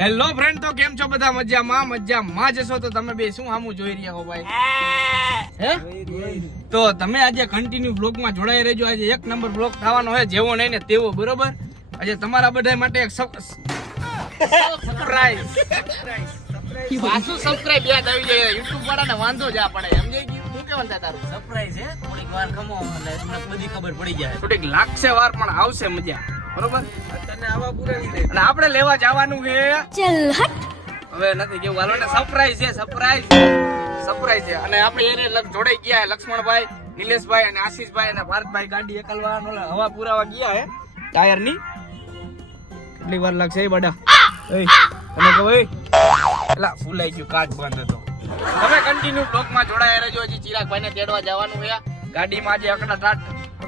Hello friend તો કેમ છો બધા? મજામાં મજામાં જશો તો તમે બે શું આમું જોઈ રહ્યા હો ભાઈ? હે? તો તમે આજે કન્ટિન્યુ બ્લોગમાં જોડાઈ રહેજો. આજે એક નંબર બ્લોગ થવાનો છે જેવો નહીં ને તેવો બરોબર? આજે તમારા બધા માટે એક સરપ્રાઈઝ પાછું સબસ્ક્રાઇબ યાદ આવી જાય યુટ્યુબ વાળાને વાંધો જ આ પડે. સમજાઈ ગયું? શું કહેવાનું તારું? સરપ્રાઈઝ હે? થોડીક વાર ખમો એટલે બધી ખબર પડી જાય. થોડીક લાગશે વાર પણ આવશે મજા. બરોબર? અને આપણે લેવા જવાનું છે. ચલ હટ. હવે નથી કેવું હાલો ને સરપ્રાઈઝ છે સરપ્રાઈઝ સરપ્રાઈઝ છે. અને આપણે એને લગ- જોડાઈ ગયા લક્ષ્મણભાઈ નિલેશભાઈ અને આશીષભાઈ અને ભારતભાઈ ગાડી એકલવા હવા પુરાવા ગયા હે ટાયરની કેટલી વાર લાગશે એ બડા? તમે કહો. એલા ફૂલાઈ ગયું કાચ બંધ હતો. તમે કન્ટિન્યુ બ્લોકમાં જોડાયા રહેજો હજી ચિરાગભાઈ ને તેડવા જવાનું છે. ગાડીમાં આજે અકડા ટાટ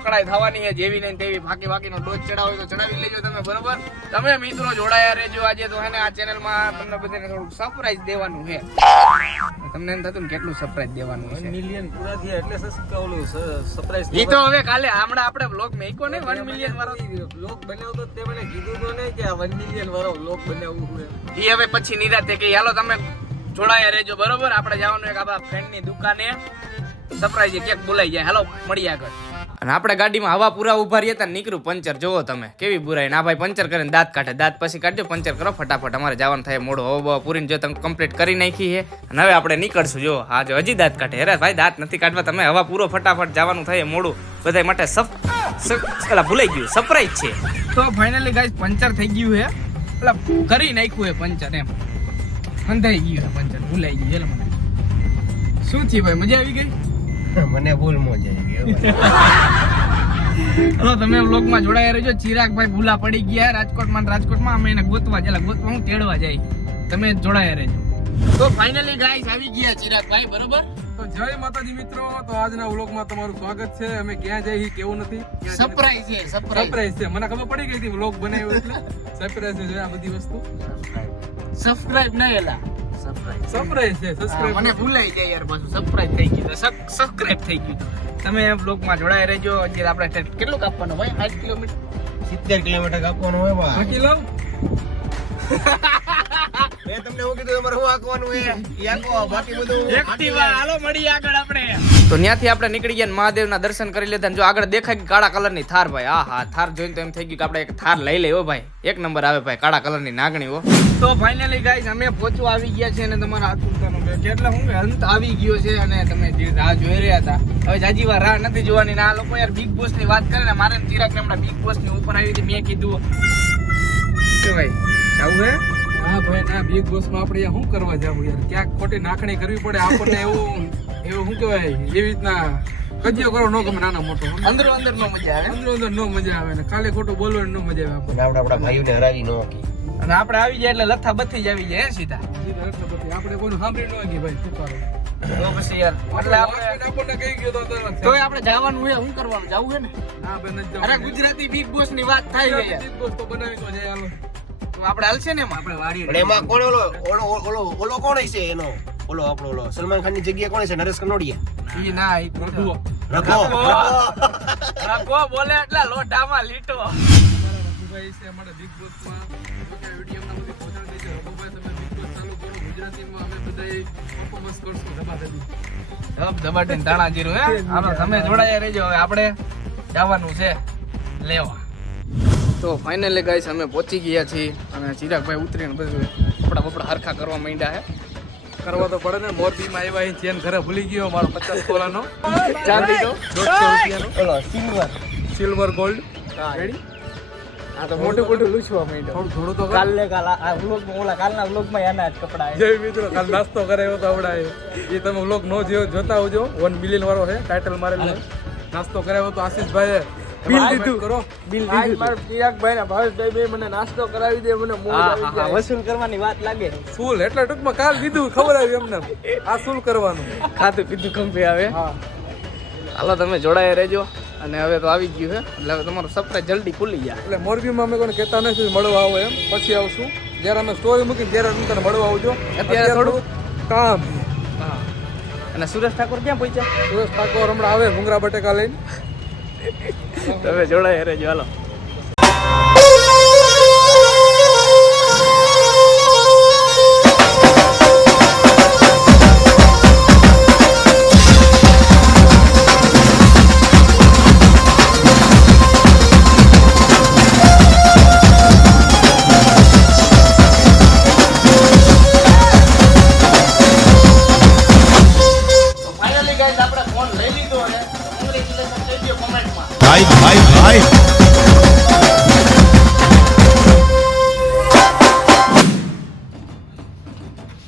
પકડાઈ થવાની છે જેવી ને તેવી. ફાકી ફાકીનો ડોઝ ચડાવો તો ચડાવી લેજો તમે બરોબર? તમે મિત્રો જોડાયા રહેજો આજે તો હેને આ ચેનલમાં તમને બધાને થોડુંક સરપ્રાઈઝ દેવાનું છે. તમને એમ થતું ને કેટલું સરપ્રાઈઝ દેવાનું છે? મિલિયન પૂરા થયા એટલે ઓલું સરપ્રાઈઝ ઈ તો હવે કાલે હમણાં આપણે બ્લોગ મેક્યો ને 1 મિલિયન વાળો? બ્લોગ બનાવ્યો તો તે મને કીધું તો ને કે આ 1 મિલિયન વાળો બ્લોગ બનાવવું છે ઈ હવે પછી નિરાતે કે હાલો તમે જોડાયા રહેજો બરોબર? આપણે જવાનું એક આપણા ફ્રેન્ડની દુકાને. સરપ્રાઈઝ કેક બોલાઈ જાય. હેલો મળી આગળ. અને આપણે ગાડીમાં હવા પૂરા ઊભા રહ્યા હતા નીકળ્યું પંચર. જોવો તમે, કેવી બુરાઈ. ના ભાઈ, પંચર કરીને દાંત કાઢે. દાંત પછી કાઢજો, પંચર કરો ફટાફટ. અમારે જવાનું થાય મોડો. હવા બવા પૂરીને જો તમે કમ્પ્લીટ કરી નાખી છે. અને હવે આપણે નીકળશું જો હા, જો, હજી દાંત કાઢે. અરે ભાઈ, દાંત નથી કાઢવા. તમે હવા પૂરો ફટાફટ જવાનું થાય મોડું. બધા માટે સફ એલા ભૂલાઈ ગયું સરપ્રાઈઝ છે. તો ફાઇનલી ગાઈસ પંચર થઈ ગયું છે. એટલે કરી નાખ્યું છે પંચર એમ. અંધાઈ ગયું હે પંચર, ભૂલાઈ ગયું એટલે મને શું થયું ભાઈ? મજા આવી ગઈ? મને ભૂલ મોજ આવી હલો તમે વ્લોગમાં જોડાયા રહેજો. ચિરાગભાઈ ભૂલા પડી ગયા. રાજકોટમાં રાજકોટમાં અમે એને ગોતવા જેલા ગોતવા હું તેડવા જાય. તમે જોડાયા રહેજો. તો ફાઇનલી ગાઈસ આવી ગયા ચિરાગભાઈ બરોબર? તો જય માતાજી મિત્રો. તો આજના વ્લોગમાં તમારું સ્વાગત છે. અમે ક્યાં જઈએ કેવું નથી? સરપ્રાઈઝ છે સરપ્રાઈઝ સરપ્રાઈઝ છે. મને ખબર પડી ગઈ હતી વ્લોગ બનાવ્યો એટલે. સરપ્રાઈઝ છે આ બધી વસ્તુ. સબસ્ક્રાઇબ નહીં એલા. સરપ્રાઈઝ છે સબસ્ક્રાઇબ મને ભૂલાઈ જાય યાર પાછું. સરપ્રાઈઝ થઈ ગયું. સબસ્ક્રાઇબ થઈ ગયું. તમે બ્લોગમાં જોડાઈ રહેજો. અત્યારે આપણે કેટલું કાપવાનું હોય? આઠ કિલોમીટર? સિત્તેર કિલોમીટર કાપવાનું હોય બાકી લવ. મેં તમને એવું કીધું તમારે શું આંકવાનું છે આંકો બાકી બધું એક્ટિવા હાલો મળીએ આગળ આપણે. તો ત્યાંથી આપણે નીકળી ગયા મહાદેવના દર્શન કરી લીધા જો આગળ દેખાય કે કાળા કલરની થાર ભાઈ. આ હા થાર જોઈને તો એમ થઈ ગયું કે આપણે એક થાર લઈ લઈએ હો ભાઈ. એક નંબર આવે ભાઈ કાળા કલરની નાગણી હો. તો ફાઇનલી ગાઈસ અમે પહોંચવા આવી ગયા છે અને તમારા આતુરતાનો એટલે હું અંત આવી ગયો છે અને તમે જે રાહ જોઈ રહ્યા હતા. હવે જાજી વાર રાહ નથી જોવાની ને આ લોકો યાર બિગ બોસની વાત કરે ને મારે ચિરાગ ને હમણાં બિગ બોસની ઉપર આવી હતી. મેં કીધું કે ભાઈ જાવું હે? હા ભાઈ ના બિગ બોસમાં આપણે શું કરવા જવું યાર? ક્યાંક ખોટી નાખણી કરવી પડે. આપણને એવું એવું શું કહેવાય? એવી રીતના કજિયો કરો નો ગમે નાનો મોટો. અંદર અંદર નો મજા આવે. અંદર અંદર નો મજા આવે ને ખાલી ખોટું બોલવાની નો મજા આવે આપણે આપણા ભાઈઓને હરાવી નો અને આપણે આવી જાય એટલે લથા બથી જ આવી જાય સીધા? આપણે કોઈનું સાંભળી ન ગઈ ભાઈ તો પછી યાર એટલે આપણે આપણને કહી ગયો તો આપણે જવાનું શું કરવાનું? જવું છે ને? ના ભાઈ નથી અરે ગુજરાતી બિગ બોસની વાત થાય બિગ બોસ તો બનાવી તો જાય હાલો. તો આપણે હાલશે ને એમાં આપણે વાડી પણ એમાં કોણ ઓલો ઓલો ઓલો ઓલો કોણ છે એનો? ઓલો આપણો ઓલો સલમાન ખાનની જગ્યા કોણ છે? નરેશ કનોડિયા. એ ના એ. રઘો રઘો બોલે એટલે લોટામાં લીટો. રઘુભાઈ છે અમારા બિગ બોસમાં વીડિયો માં બધી પહોંચાડી દેજો રઘુભાઈ તમે બિગ બોસ ચાલુ કરો ગુજરાતીમાં અમે બધા પરફોર્મન્સ કરશું ધબાધબી. ધબ. ધબાટીને તાણા જીરું હે? હાલો તમે જોડાયા રહેજો. હવે આપણે જવાનું છે લેવા. તો ફાઇનલી ગાઈસ અમે પહોંચી ગયા છીએ અને ચિરાગભાઈ ઉતરીને બધું કપડા બપડા હરખા કરવા માંડ્યા હે. કરવા તો પડે ને મોરબીમાં આવ્યા અહીં ચેન ઘરે ભૂલી ગયો મારો પચાસ તોલાનો ચાંદી તો દોઢસો રૂપિયાનો. સિલ્વર સિલ્વર ગોલ્ડ રેડી આ તો મોટું મોટું લૂછવા માંડ્યો. થોડું થોડું તો કાલે કાલ આ વ્લોગમાં ઓલા કાલના વ્લોગમાં એના જ કપડા જય મિત્રો કાલ નાસ્તો કરાયો તો આવડાય એ તમે વ્લોગ નો જો- જોતા હોજો વન મિલિયન વાળો છે ટાઇટલ મારેલો નાસ્તો કરાયો તો આશીષભાઈ બિલ દીધું. કરો. બિલ દીધું. ચિરાગભાઈ ને ભાવેશભાઈ બે મને નાસ્તો કરાવી દે મને મોજ આવી જાય. વસૂલ કરવાની વાત લાગે. સુલ એટલે ટૂંકમાં કાલ દીધું ખબર આવી એમને આ શું કરવાનું. ખાતું પીધું કંપી આવે. હા. હાલો તમે જોડાયા રહેજો. અને હવે તો આવી ગયું છે. એટલે હવે તમારો સરપ્રાઈઝ જલ્દી ખુલી જાય. એટલે મોરબીમાં અમે કોઈને કહેતા નથી મળવા આવો એમ. પછી આવશું. જ્યારે અમે સ્ટોરી મૂકીને ત્યારે તમે તને મળવા આવજો. અત્યારે થોડું? કામ. હા. અને સુરેશ ઠાકોર ક્યાં પહોંચ્યા? સુરેશ ઠાકોર હમણાં આવે ભૂંગરા બટેકા લઈને. તમે જોડાયા રહેજો હાલો ભાઈ ભાઈ ભાઈ.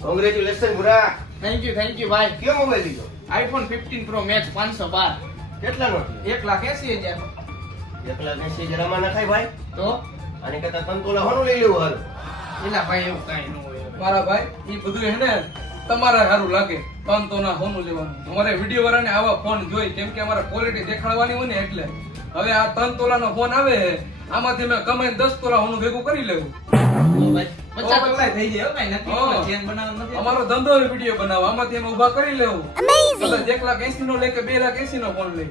કોંગ્રેચ્યુલેશન મુરા. થેન્ક યુ થેન્ક યુ ભાઈ. કેમ મોબાઈલ લીધો? આઈફોન 15 પ્રો મેક્સ 512 કેટલાનો 1 લાખ 80 હજાર. 1 લાખ 80 હજારમાં થાય ભાઈ? તો? અને કહેતા તંતોલા હોનું લઈ લેવું હારું એલા ભાઈ એવું કાઈ ન હોય મારા ભાઈ એ બધું હે ને તમારે સારું લાગે. તન તો ના હોનું લેવાનું. અમારે વીડિયો વાળાને આવા ફોન જોઈ કેમ કે અમારે ક્વોલિટી દેખાડવાની હોય ને એટલે. હવે આ ત્રણ તોલાનો ફોન આવે આમાંથી મેં કમાઈને દસ તોલા હું ભેગું કરી લેવું. અમારો ધંધો વીડિયો બનાવો આમાંથી અમે ઊભા કરી લેવું. કદાચ એક લાખ એસી નો લે કે બે લાખ એસી નો ફોન લે.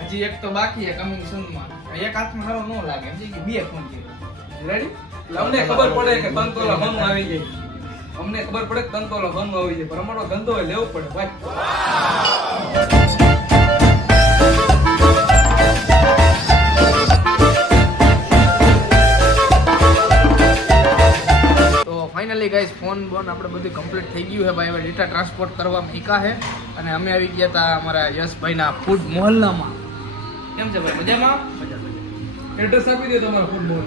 હજી એક તો બાકી છે કમિંગ સૂનમાં. એક હાથમાં સારો ન લાગે કે બે ફોન છે રેડી અમને ખબર પડે કે ત્રણ તોલા ફોન આવી જાય. અમને ખબર પડે કે તોલા હોનું આવી જાય. પણ અમારો ધંધો લેવો પડે ભાઈ. ગાઈસ ફોન બોન આપણે બધું કમ્પ્લીટ થઈ ગયું છે ભાઈ. હવે ડેટા ટ્રાન્સપોર્ટ કરવા મીકા છે. અને અમે આવી ગયા હતા અમારા યશભાઈના ફૂડ મોહલ્લામાં. કેમ છે ભાઈ? મજામાં? એડ્રેસ આપી દે તમારા food mall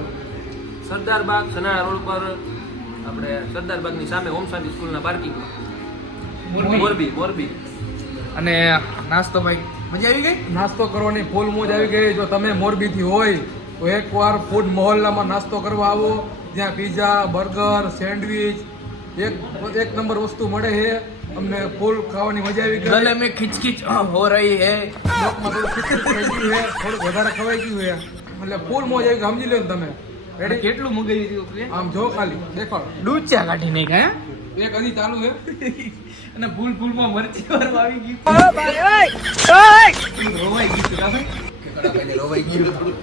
Sardar Bagh Sanala road પર આપણે સરદાર બાગની સામે ઓમ શાંતિ સ્કૂલના પાર્કિંગમાં મોરબી. મોરબી મોરબી. અને નાસ્તો ભાઈ મજા આવી ગઈ? નાસ્તો કરવાની ફૂલ મોજ આવી ગઈ. જો તમે મોરબીથી હોય તો એકવાર ફૂડ મહોલ્લામાં નાસ્તો કરવા આવો. જ્યાં પીઝા બર્ગર સેન્ડવીચ એક એક નંબર વસ્તુ મળે છે. અમને ફૂલ ખાવાની મજા આવી ગઈ. અમે ખીચકીચ ખીચખીચ હો રહી હે. થોડું વધારે ખવાઈ ગયું હે એટલે ફૂલ મોજ આવી સમજી લો ને તમે. રેડી કેટલું મગાવી દીધું આમ જો ખાલી. દેખાડો. ડૂચા કાઢી ગયા એક હજી ચાલુ છે. અને ભૂલ ભૂલમાં મરચી વાર આવી ગઈ રોવાઈ ગયું રોવાઈ ગયું.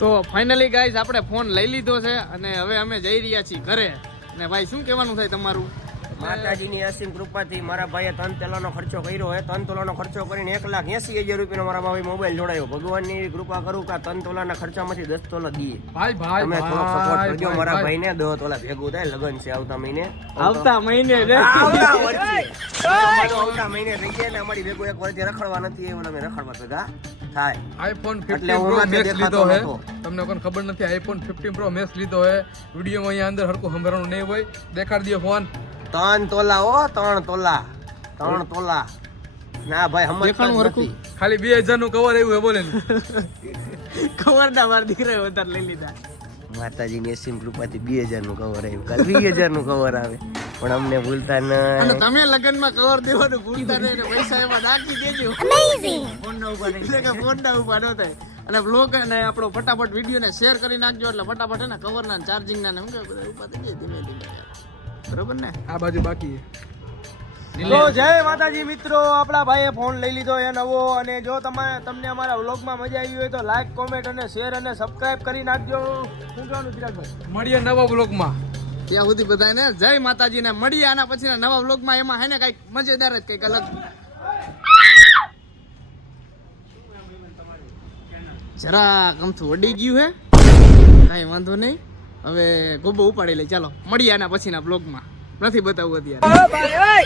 તો ફાઇનલી ગાઈઝ આપણે ફોન લઈ લીધો છે અને હવે અમે જઈ રહ્યા છીએ ઘરે. અને ભાઈ શું કહેવાનું થાય તમારું? માતાજીની અસીમ કૃપાથી મારા ભાઈએ તન તેલાનો ખર્ચો કર્યો હોય તન તોલાનો ખર્ચો કરીને એક લાખ એસી હજાર રૂપિયાનો મારા ભાઈ મોબાઈલ જોડાયો. ભગવાનની કૃપા કરું કે ત્રણ તોલાના ખર્ચામાંથી દસ તોલા દઈએ. ભાઈ ભાઈ તમે થોડો સપોર્ટ કરજો. મારા ભાઈ. ભાઈને દસ તોલા ભેગું થાય. લગન છે આવતા મહિને. આવતા મહિને આવતા મહિને થઈ ગયા અમારી ભેગું એક વર્ષથી રખડવા નથી એવું અમે રખડવા ભેગા. થાય. આઈફોન 15 પ્રો મેક્સ લીધો હે. તમને કોણ ખબર નથી આઈફોન 15 પ્રો મેક્સ લીધો હે. વિડિયોમાં અહીંયા અંદર હરકું સંભળાવાનું નહીં હોય. દેખાડી દો ફોન. ત્રણ તોલા હો ત્રણ તોલા. ત્રણ તોલા. ના ભાઈ જ દેખાણું હરખું. ખાલી 2000 નું કવર આવ્યું હે બોલે કવર ના મારા દીકરાએ વધારે લઈ લીધા. માતાજીની અસીમ કૃપાથી બે હજારનું કવર આવ્યું. કાલ વીસ હજારનું કવર આવે. પણ અમને ભૂલતા ન તમે લગ્નમાં કવર દેવાનું ભૂલતા નહીં પૈસા એમાં નાખી દેજો. ફોન ના ઊભા એટલે કે ફોન ના ઊભા ન થાય. અને બ્લોગ અને આપણો ફટાફટ વીડિયો ને શેર કરી નાખજો એટલે ફટાફટ હે ને કવર ના ચાર્જિંગ ના ને શું કે બધા ઊભા થઈ જાય ધીમે ધીમે. બરોબર ને? આ બાજુ બાકી છે. તો જય માતાજી મિત્રો આપણા ભાઈએ ફોન લઈ લીધો એ નવો અને જો તમે તમને અમારા વ્લોગમાં મજા આવી હોય તો લાઈક કોમેન્ટ અને શેર અને સબસ્ક્રાઇબ કરી નાખજો. શું કહેવાનું ચિરાગભાઈ મળીએ નવા વ્લોગમાં. ત્યાં સુધી બધાને જય માતાજી ને મળીએ આના પછીના નવા વ્લોગમાં. એમાં હે ને કંઈક મજેદાર જ કંઈક અલગ. જરા કમથું વડી ગયું હે. કાંઈ વાંધો નહીં. હવે ગોબો ઉપાડી લઈ. ચાલો મળીએ આના પછીના બ્લોગમાં નથી બતાવવું અત્યારે.